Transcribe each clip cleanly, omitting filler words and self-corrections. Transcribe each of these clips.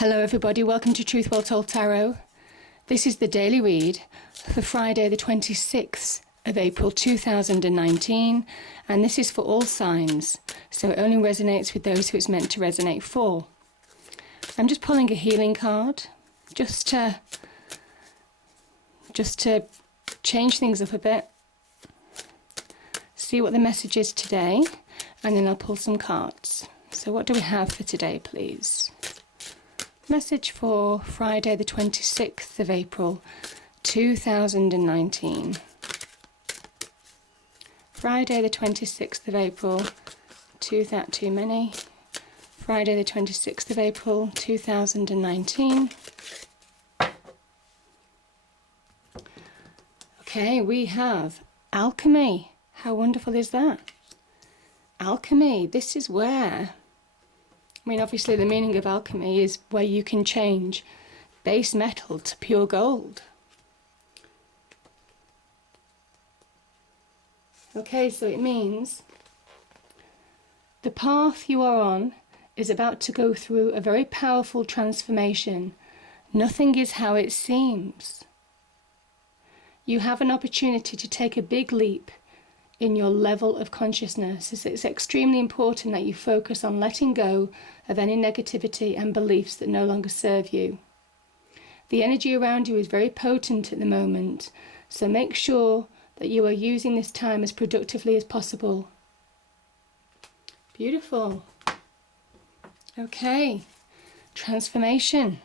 Hello everybody, welcome to Truth Well Told Tarot. This is the daily read for Friday the 26th of April 2019, and this is for all signs, so it only resonates with those who it's meant to resonate for. I'm just pulling a healing card just to change things up a bit, see what the message is today, and then I'll pull some cards. So what do we have for today, please? Message for Friday the 26th of April 2019. Friday the 26th of April, too many. Friday the 26th of April 2019. Okay, we have alchemy. How wonderful is that? Alchemy, this is where, obviously the meaning of alchemy is where you can change base metal to pure gold. Okay, so it means the path you are on is about to go through a very powerful transformation. Nothing is how it seems. You have an opportunity to take a big leap in your level of consciousness. It's extremely important that you focus on letting go of any negativity and beliefs that no longer serve you. The energy around you is very potent at the moment, so make sure that you are using this time as productively as possible. Beautiful. Okay, transformation,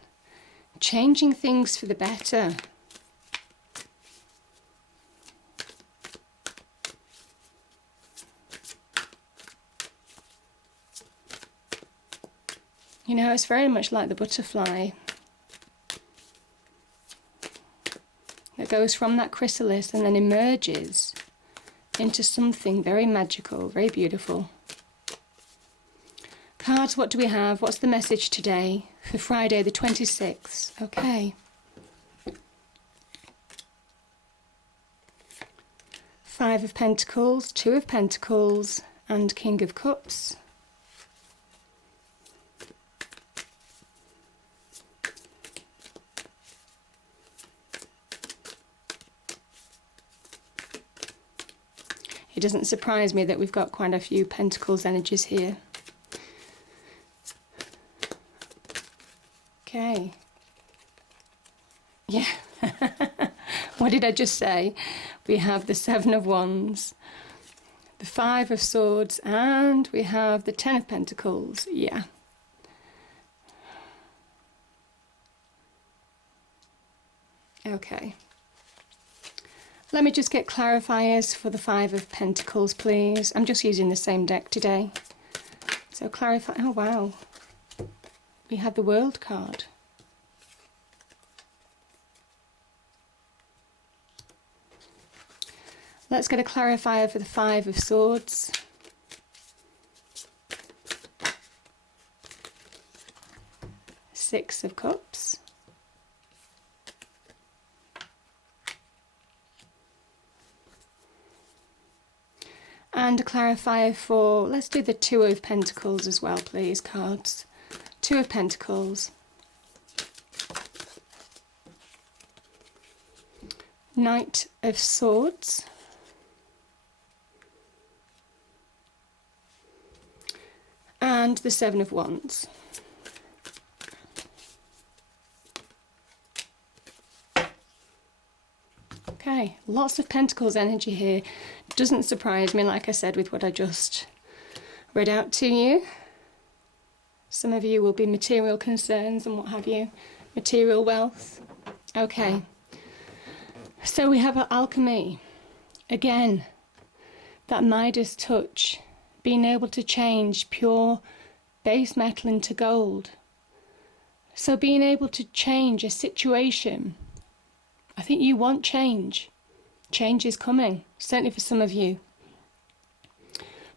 changing things for the better. It's very much like the butterfly that goes from that chrysalis and then emerges into something very magical, very beautiful. Cards, what do we have? What's the message today for Friday the 26th? Okay. Five of Pentacles, Two of Pentacles, and King of Cups. It doesn't surprise me that we've got quite a few Pentacles energies here. Okay. Yeah. What did I just say? We have the Seven of Wands, the Five of Swords, and we have the Ten of Pentacles. Yeah. Okay. Let me just get clarifiers for the Five of Pentacles, please. I'm just using the same deck today. So clarify. Oh, wow. We have the World card. Let's get a clarifier for the Five of Swords. Six of Cups. And a clarifier for, let's do the Two of Pentacles as well, please, cards. Two of Pentacles. Knight of Swords. And the Seven of Wands. Okay, lots of Pentacles energy here. Doesn't surprise me, like I said, with what I just read out to you. Some of you will be material concerns and what have you, material wealth. Okay, so we have alchemy. Again, that Midas touch, being able to change pure base metal into gold. So being able to change a situation. I think you want change. Change is coming, certainly for some of you.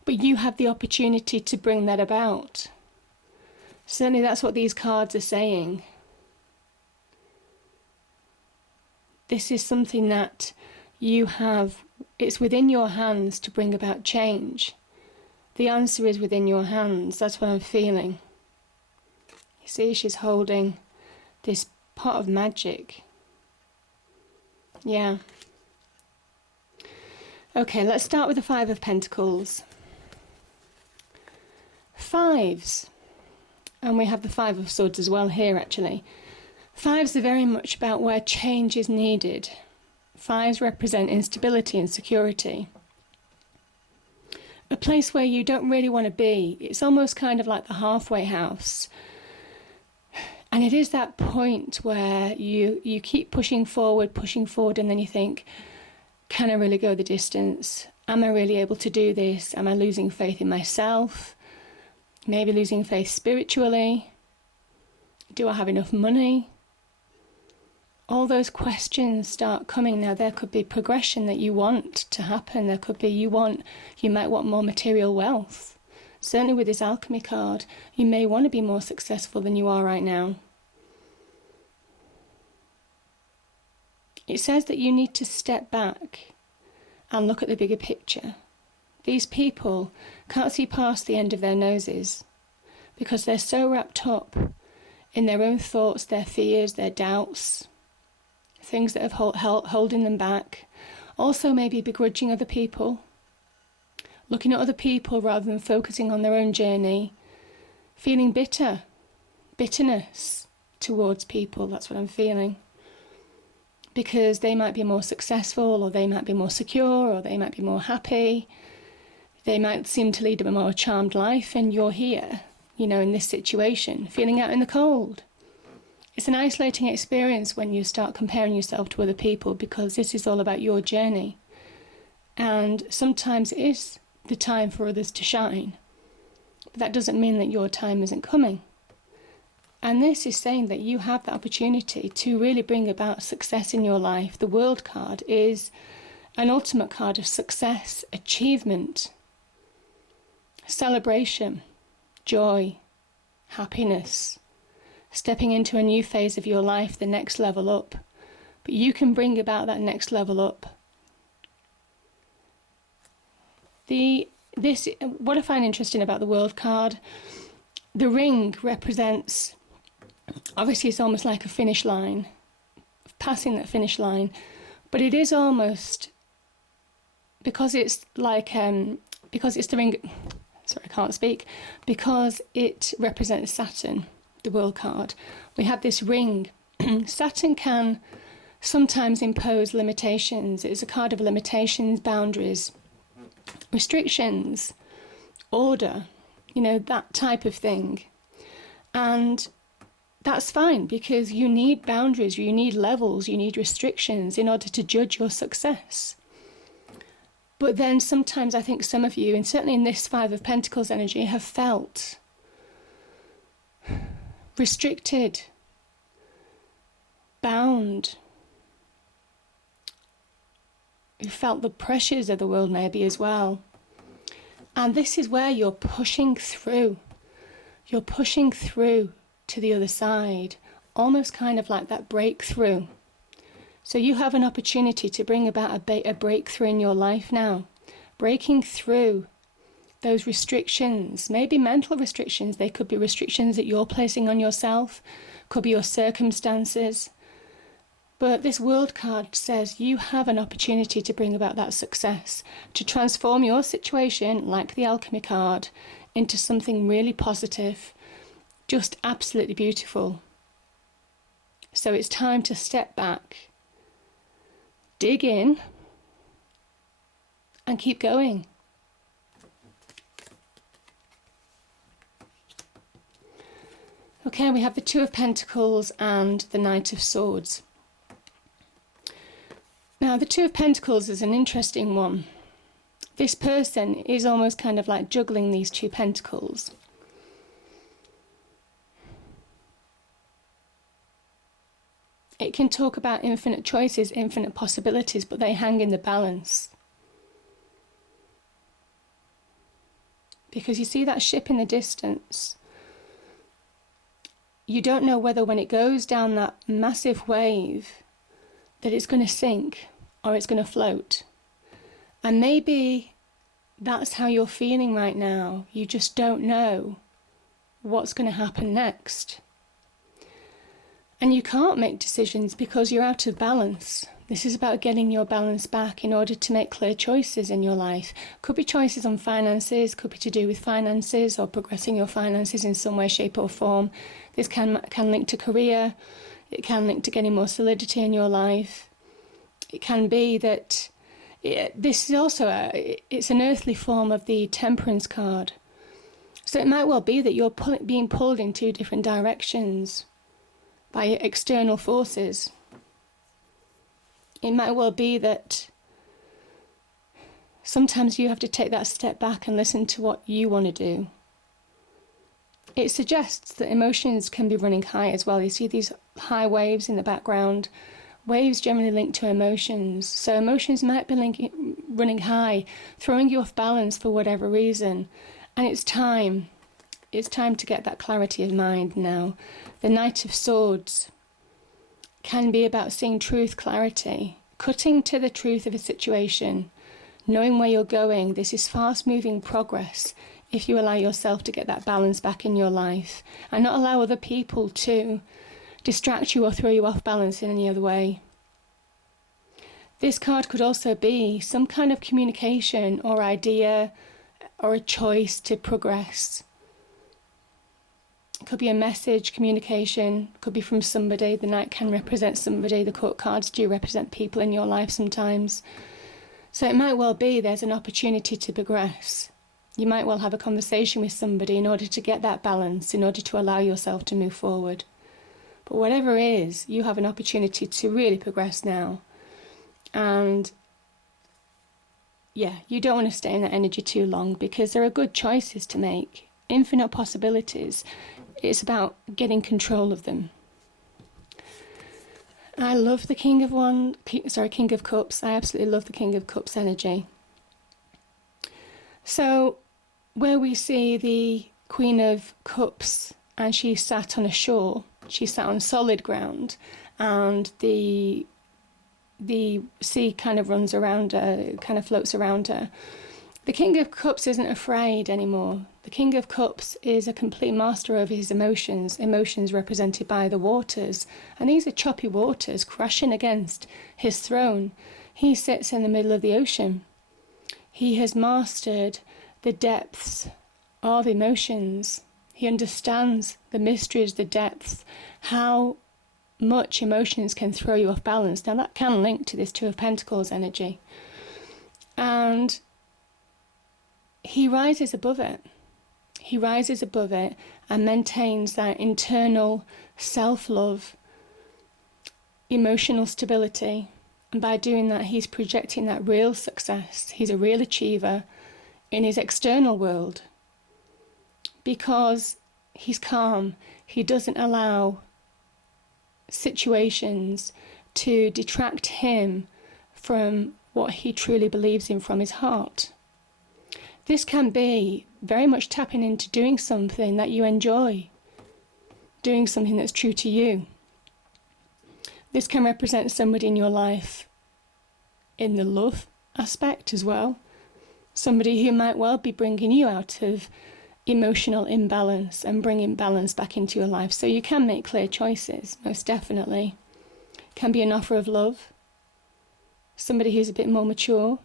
But you have the opportunity to bring that about. Certainly that's what these cards are saying. This is something that you have, it's within your hands to bring about change. The answer is within your hands, that's what I'm feeling. See, she's holding this pot of magic. Yeah. Okay, let's start with the Five of Pentacles. Fives. And we have the Five of Swords as well here, actually. Fives are very much about where change is needed. Fives represent instability and security. A place where you don't really want to be. It's almost kind of like the halfway house. And it is that point where you keep pushing forward, and then you think, can I really go the distance? Am I really able to do this? Am I losing faith in myself? Maybe losing faith spiritually? Do I have enough money? All those questions start coming. Now, there could be progression that you want to happen. There could be you might want more material wealth. Certainly with this alchemy card, you may want to be more successful than you are right now. It says that you need to step back and look at the bigger picture. These people can't see past the end of their noses because they're so wrapped up in their own thoughts, their fears, their doubts, things that have holding them back. Also maybe begrudging other people, looking at other people rather than focusing on their own journey, feeling bitterness towards people. That's what I'm feeling. Because they might be more successful, or they might be more secure, or they might be more happy. They might seem to lead a more charmed life, and you're here, in this situation, feeling out in the cold. It's an isolating experience when you start comparing yourself to other people, because this is all about your journey. And sometimes it is the time for others to shine. But that doesn't mean that your time isn't coming. And this is saying that you have the opportunity to really bring about success in your life. The World card is an ultimate card of success, achievement, celebration, joy, happiness, stepping into a new phase of your life, the next level up. But you can bring about that next level up. What I find interesting about the World card, the ring represents, obviously it's almost like a finish line, passing that finish line, but it is almost, because it's like, because it's the ring, sorry, I can't speak, because it represents Saturn, the World card. We have this ring. Saturn can sometimes impose limitations. It's a card of limitations, boundaries, restrictions, order, that type of thing. And that's fine, because you need boundaries, you need levels, you need restrictions in order to judge your success. But then sometimes I think some of you, and certainly in this Five of Pentacles energy, have felt restricted, bound. You felt the pressures of the world maybe as well. And this is where you're pushing through. You're pushing through to the other side, almost kind of like that breakthrough. So you have an opportunity to bring about a breakthrough in your life now, breaking through those restrictions, maybe mental restrictions. They could be restrictions that you're placing on yourself, could be your circumstances. But this World card says you have an opportunity to bring about that success, to transform your situation, like the alchemy card, into something really positive, just absolutely beautiful. So it's time to step back, dig in, and keep going. Okay, we have the Two of Pentacles and the Knight of Swords. Now, the Two of Pentacles is an interesting one. This person is almost kind of like juggling these two pentacles. It can talk about infinite choices, infinite possibilities, but they hang in the balance. Because you see that ship in the distance. You don't know whether when it goes down that massive wave that it's going to sink or it's going to float. And maybe that's how you're feeling right now. You just don't know what's going to happen next. And you can't make decisions because you're out of balance. This is about getting your balance back in order to make clear choices in your life. Could be choices on finances, could be to do with finances or progressing your finances in some way, shape or form. This can link to career. It can link to getting more solidity in your life. It can be that this is also it's an earthly form of the Temperance card. So it might well be that you're being pulled in two different directions by external forces. It might well be that sometimes you have to take that step back and listen to what you want to do. It suggests that emotions can be running high as well. You see these high waves in the background. Waves generally link to emotions. So emotions might be running high, throwing you off balance for whatever reason. And it's time. It's time to get that clarity of mind now. The Knight of Swords can be about seeing truth, clarity, cutting to the truth of a situation, knowing where you're going. This is fast-moving progress if you allow yourself to get that balance back in your life and not allow other people to distract you or throw you off balance in any other way. This card could also be some kind of communication or idea or a choice to progress. It could be a message, communication, could be from somebody. The Knight can represent somebody. The Court cards do represent people in your life sometimes. So it might well be there's an opportunity to progress. You might well have a conversation with somebody in order to get that balance, in order to allow yourself to move forward. But whatever it is, you have an opportunity to really progress now. And yeah, you don't want to stay in that energy too long because there are good choices to make, infinite possibilities. It's about getting control of them. I love the King of Cups. I absolutely love the King of Cups energy. So where we see the Queen of Cups and she sat on a shore, she sat on solid ground, and the sea kind of runs around her, kind of floats around her. The King of Cups isn't afraid anymore. The King of Cups is a complete master over his emotions represented by the waters. And these are choppy waters crashing against his throne. He sits in the middle of the ocean. He has mastered the depths of emotions. He understands the mysteries, the depths, how much emotions can throw you off balance. Now that can link to this Two of Pentacles energy. And he rises above it. He rises above it and maintains that internal self-love, emotional stability. And by doing that, he's projecting that real success. He's a real achiever in his external world because he's calm. He doesn't allow situations to detract him from what he truly believes in from his heart. This can be very much tapping into doing something that you enjoy, doing something that's true to you. This can represent somebody in your life in the love aspect as well. Somebody who might well be bringing you out of emotional imbalance and bringing balance back into your life. So you can make clear choices, most definitely. It can be an offer of love, somebody who's a bit more mature.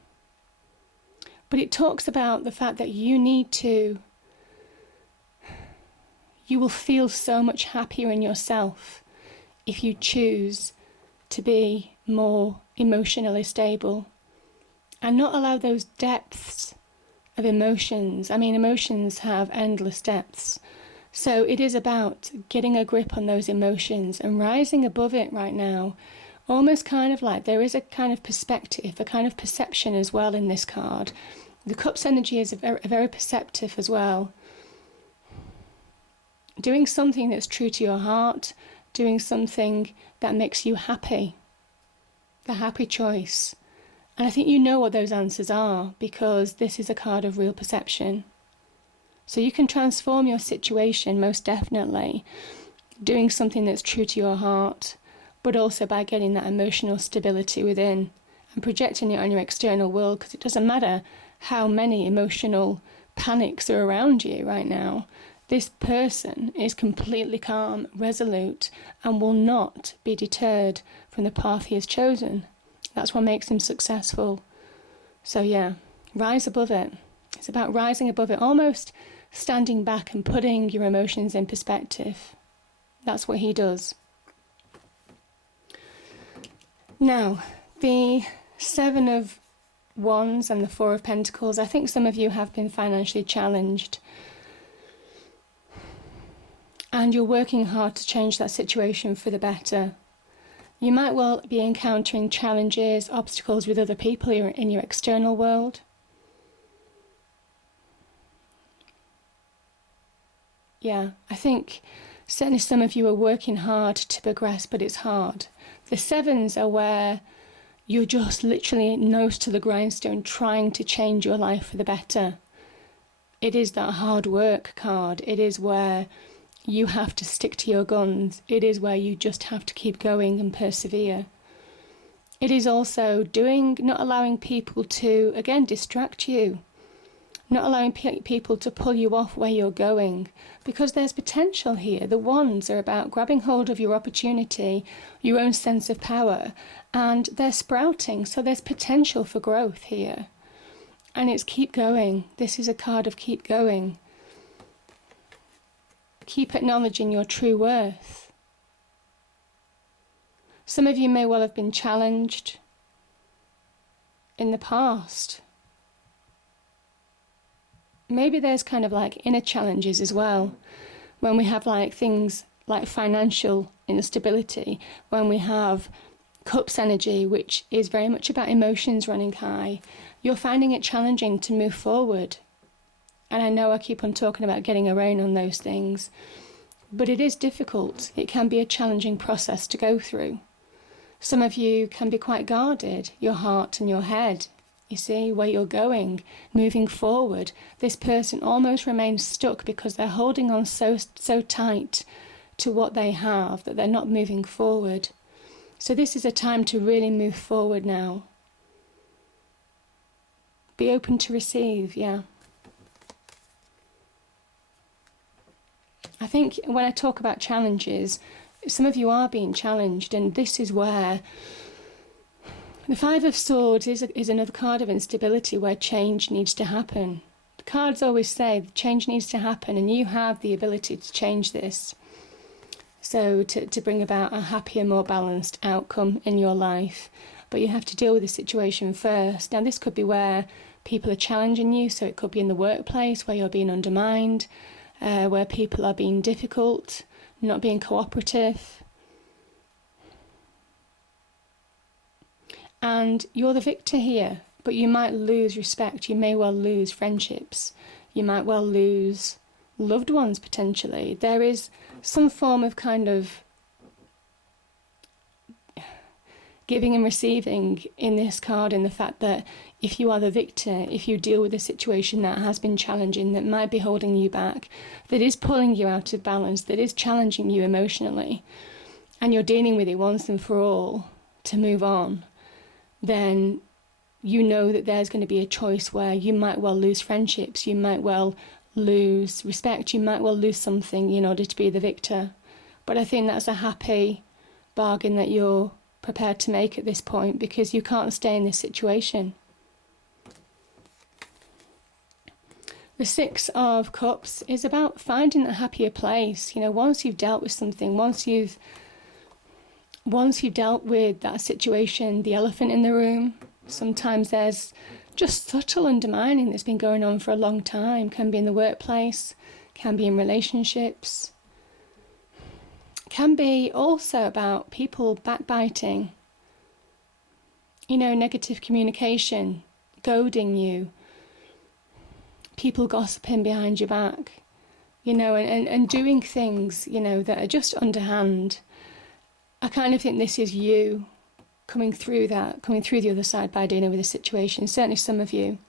But it talks about the fact that you will feel so much happier in yourself if you choose to be more emotionally stable and not allow those depths of emotions. I mean, emotions have endless depths. So it is about getting a grip on those emotions and rising above it right now. Almost kind of like there is a kind of perspective, a kind of perception as well in this card. The Cups energy is very perceptive as well. Doing something that's true to your heart, doing something that makes you happy. The happy choice. And I think you know what those answers are because this is a card of real perception. So you can transform your situation most definitely, doing something that's true to your heart, but also by getting that emotional stability within and projecting it on your external world, because it doesn't matter how many emotional panics are around you right now. This person is completely calm, resolute, and will not be deterred from the path he has chosen. That's what makes him successful. So yeah, rise above it. It's about rising above it, almost standing back and putting your emotions in perspective. That's what he does. Now, the Seven of Wands and the Four of Pentacles, I think some of you have been financially challenged. And you're working hard to change that situation for the better. You might well be encountering challenges, obstacles with other people in your external world. Yeah, I think certainly some of you are working hard to progress, but it's hard. The sevens are where you're just literally nose to the grindstone trying to change your life for the better. It is that hard work card. It is where you have to stick to your guns. It is where you just have to keep going and persevere. It is also not allowing people to, again, distract you. Not allowing people to pull you off where you're going, because there's potential here. The wands are about grabbing hold of your opportunity, your own sense of power, and they're sprouting, so there's potential for growth here. And it's keep going. This is a card of keep going. Keep acknowledging your true worth. Some of you may well have been challenged in the past. Maybe there's kind of like inner challenges as well, when we have like things like financial instability, when we have Cups energy, which is very much about emotions running high. You're finding it challenging to move forward. And I know I keep on talking about getting a rein on those things, but it is difficult. It can be a challenging process to go through. Some of you can be quite guarded, your heart and your head. You see where you're going, moving forward. This person almost remains stuck because they're holding on so tight to what they have that they're not moving forward. So this is a time to really move forward now. Be open to receive, yeah. I think when I talk about challenges, some of you are being challenged, and this is where the Five of Swords is another card of instability where change needs to happen. The cards always say change needs to happen, and you have the ability to change this. So to bring about a happier, more balanced outcome in your life. But you have to deal with the situation first. Now this could be where people are challenging you, so it could be in the workplace where you're being undermined, where people are being difficult, not being cooperative. And you're the victor here, but you might lose respect, you may well lose friendships, you might well lose loved ones potentially. There is some form of kind of giving and receiving in this card, in the fact that if you are the victor, if you deal with a situation that has been challenging, that might be holding you back, that is pulling you out of balance, that is challenging you emotionally, and you're dealing with it once and for all to move on, then you know that there's going to be a choice where you might well lose friendships, you might well lose respect, you might well lose something in order to be the victor. But I think that's a happy bargain that you're prepared to make at this point, because you can't stay in this situation. The Six of Cups is about finding a happier place. You know, once you've dealt with something, once you've dealt with that situation, the elephant in the room, sometimes there's just subtle undermining that's been going on for a long time. Can be in the workplace, can be in relationships, can be also about people backbiting, you know, negative communication, goading you, people gossiping behind your back, you know, and doing things, you know, that are just underhand. I kind of think this is you coming through the other side by dealing with the situation, certainly some of you.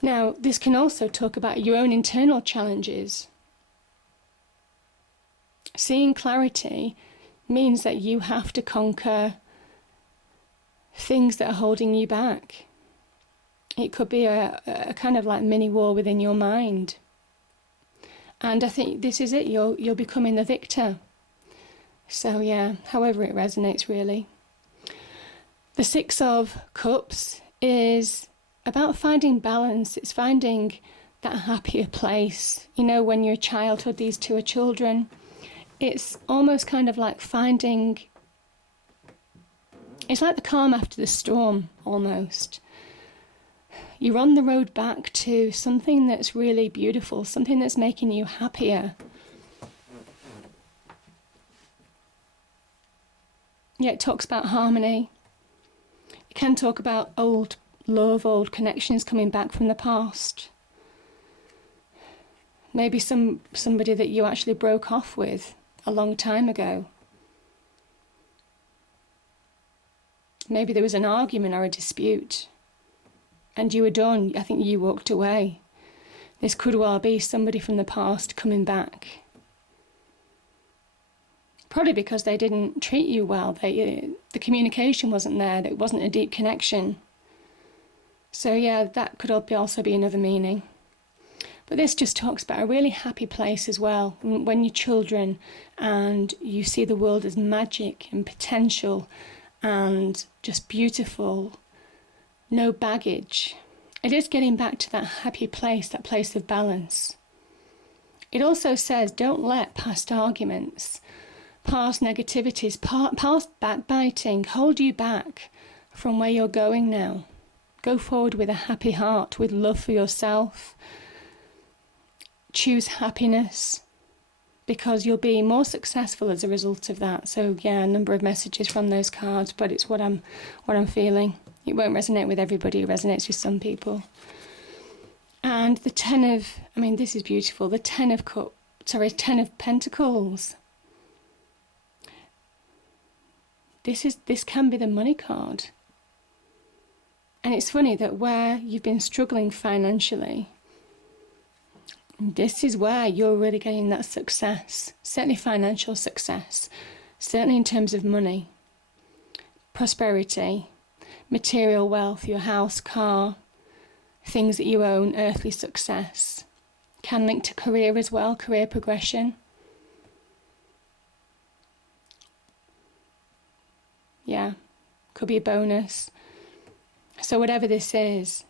Now, this can also talk about your own internal challenges. Seeing clarity means that you have to conquer things that are holding you back. It could be a kind of like mini war within your mind. And I think this is it. You're becoming the victor. So yeah, however it resonates really. The Six of Cups is about finding balance. It's finding that happier place. You know, when you're a childhood, these two are children. It's almost kind of like finding, it's like the calm after the storm, almost. You're on the road back to something that's really beautiful, something that's making you happier. Yeah, it talks about harmony. It can talk about old love, old connections coming back from the past. Maybe somebody that you actually broke off with a long time ago. Maybe there was an argument or a dispute and you were done. I think you walked away. This could well be somebody from the past coming back. Probably because they didn't treat you well. The communication wasn't there. There wasn't a deep connection. So yeah, that could also be another meaning. But this just talks about a really happy place as well. When you're children and you see the world as magic and potential and just beautiful, no baggage. It is getting back to that happy place, that place of balance. It also says don't let past arguments, past negativities, past backbiting hold you back from where you're going now. Go forward with a happy heart, with love for yourself. Choose happiness, because you'll be more successful as a result of that. So yeah, a number of messages from those cards, but it's what I'm feeling. It won't resonate with everybody, it resonates with some people. And the this is beautiful, the Ten of Pentacles. This can be the money card. And it's funny that where you've been struggling financially, this is where you're really getting that success, certainly financial success, certainly in terms of money, prosperity, material wealth, your house, car, things that you own, earthly success. Can link to career as well, career progression. Yeah, could be a bonus. So whatever this is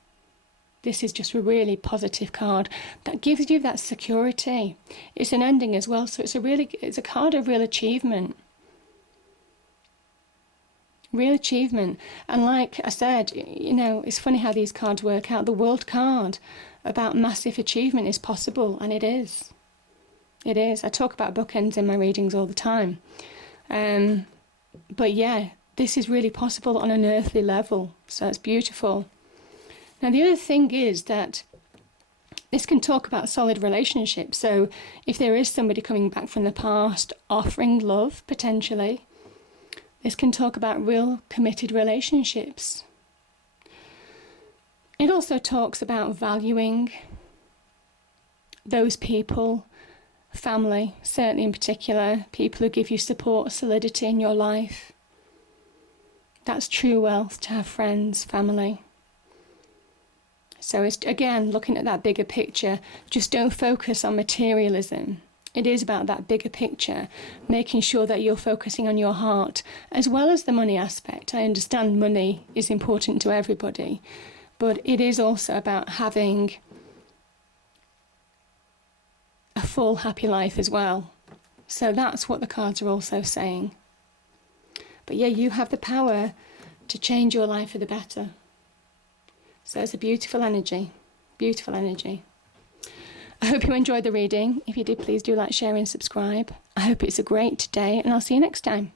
just a really positive card that gives you that security. It's an ending as well, so it's a card of real achievement. Real achievement. And like I said, it's funny how these cards work out. The World card about massive achievement is possible, and it is. It is. I talk about bookends in my readings all the time. But yeah, this is really possible on an earthly level, so it's beautiful. Now the other thing is that this can talk about solid relationships. So if there is somebody coming back from the past offering love, potentially, this can talk about real committed relationships. It also talks about valuing those people, family, certainly in particular, people who give you support, solidity in your life. That's true wealth, to have friends, family. So it's, again, looking at that bigger picture. Just don't focus on materialism. It is about that bigger picture, making sure that you're focusing on your heart, as well as the money aspect. I understand money is important to everybody, but it is also about having a full, happy life as well. So that's what the cards are also saying. But yeah, you have the power to change your life for the better. So it's a beautiful energy, beautiful energy. I hope you enjoyed the reading. If you did, please do like, share and subscribe. I hope it's a great day, and I'll see you next time.